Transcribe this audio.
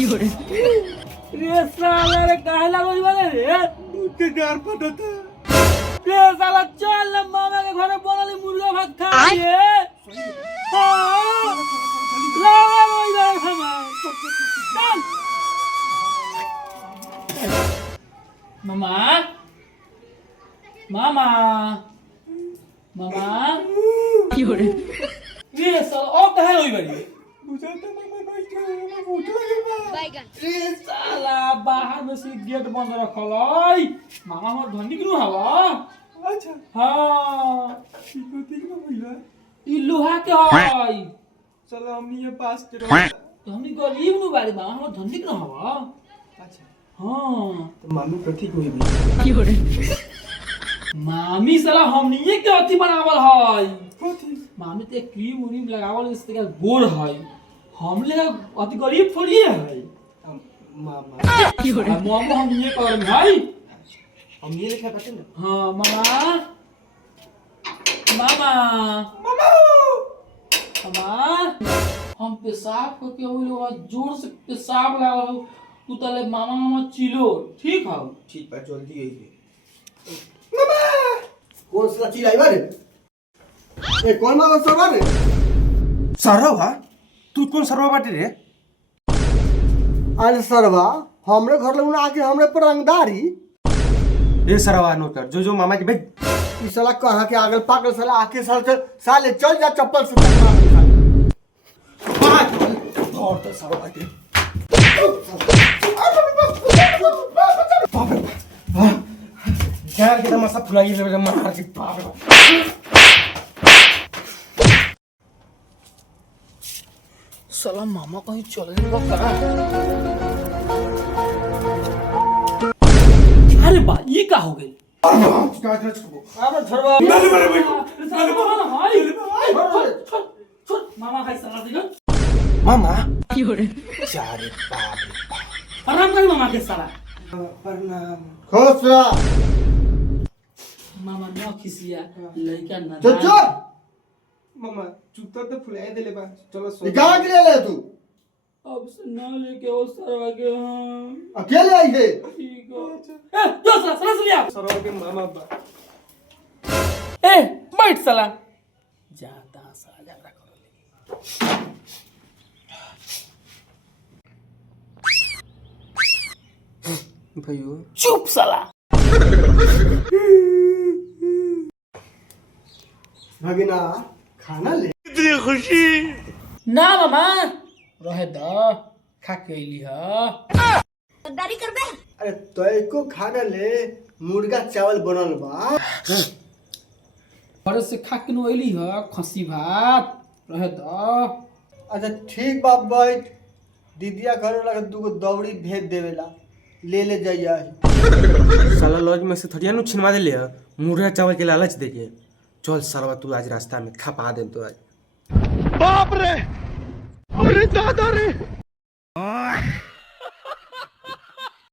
रे साला रे काहे लागल बाले रे के डर पड़ा था। रे साला चल ना मामा के घरे बनल मुर्गा भात खा लिए हां लावा ओइ रे हमार चल मामा मामा मामा रे साला ओ काहे होई बड़ी मुझे तो मामा नहीं था भूख लगे रे साला बाहर में से गेट बंद रखल है मामा हमर धनिक नु हवा अच्छा हां ठीक ना भैया ई लोहा के है चलो हम ये पास के रहो तो हमनी गरीब नु बाड़ी मामा हमर धनिक नु हवा अच्छा हां तो मामी कथी कोई भी मामी साला हमनी के अथी बनावल है कथी मामी ते क्रीम उरीम लगावल इसके का गोर है हमले अति गरीब थोड़ी है मामा मामा हम ये कर भाई हम ये लिखा करते ना हां मामा मामा मामा मामा हम पेशाब करके वो लोग जोर से पेशाब लागल हो तू तले मामा मामा चिलो ठीक है ठीक बा जल्दी आइए मामा कौन सा चिल्लाई बारे ए कौन मामा सरवा रे सरवा तू कौन सरवा बाटे रे अरे सरवा हमरे घर लोग आके हमरे पर रंगदारी ए सरवा नोकर जो मामा के भेज ई साला कहाँ के आगल पागल साला आके साले चल जा चप्पल से तक मार और तो सरवा बाटे यार के तमाशा फुलाई ले मार के बाप साला मामा कहीं चले गए का अरे बा ये का हो गई अरे झरवा मामा खाई साला देखो मामा क्यों रे चारे बाप आराम कर मामा के साला प्रणाम खुश रह मामा न खिसिया लइका न चुप चुप मामा जूता तो फुलाए देले बा चलो सो ये कहाँ के लिए ले तू अब से ना लेके वो सरवा के हां अकेले आई है ठीक है ए जो साला लिया सरवा के मामा बा ए बैठ साला जाता साला झगड़ा करो भैया चुप साला भगिना खाना ले ना मामा रहे द खा के अइली ह गद्दारी करबे अरे तोय को खाना ले मुर्गा चावल बनल बा घर से खा के नु अइली ह खसी भात रहे द अच्छा ठीक बा बैठ दीदिया घर लगे दूगो दौड़ी भेज देवेला ले जाइया साला लॉज में से थोड़िया नु छिनवा देले ह मुर्गा चावल के लालच देके चल सरवा तू आज रास्ता में खपा दे तो आज बाप रे अरे दादा रे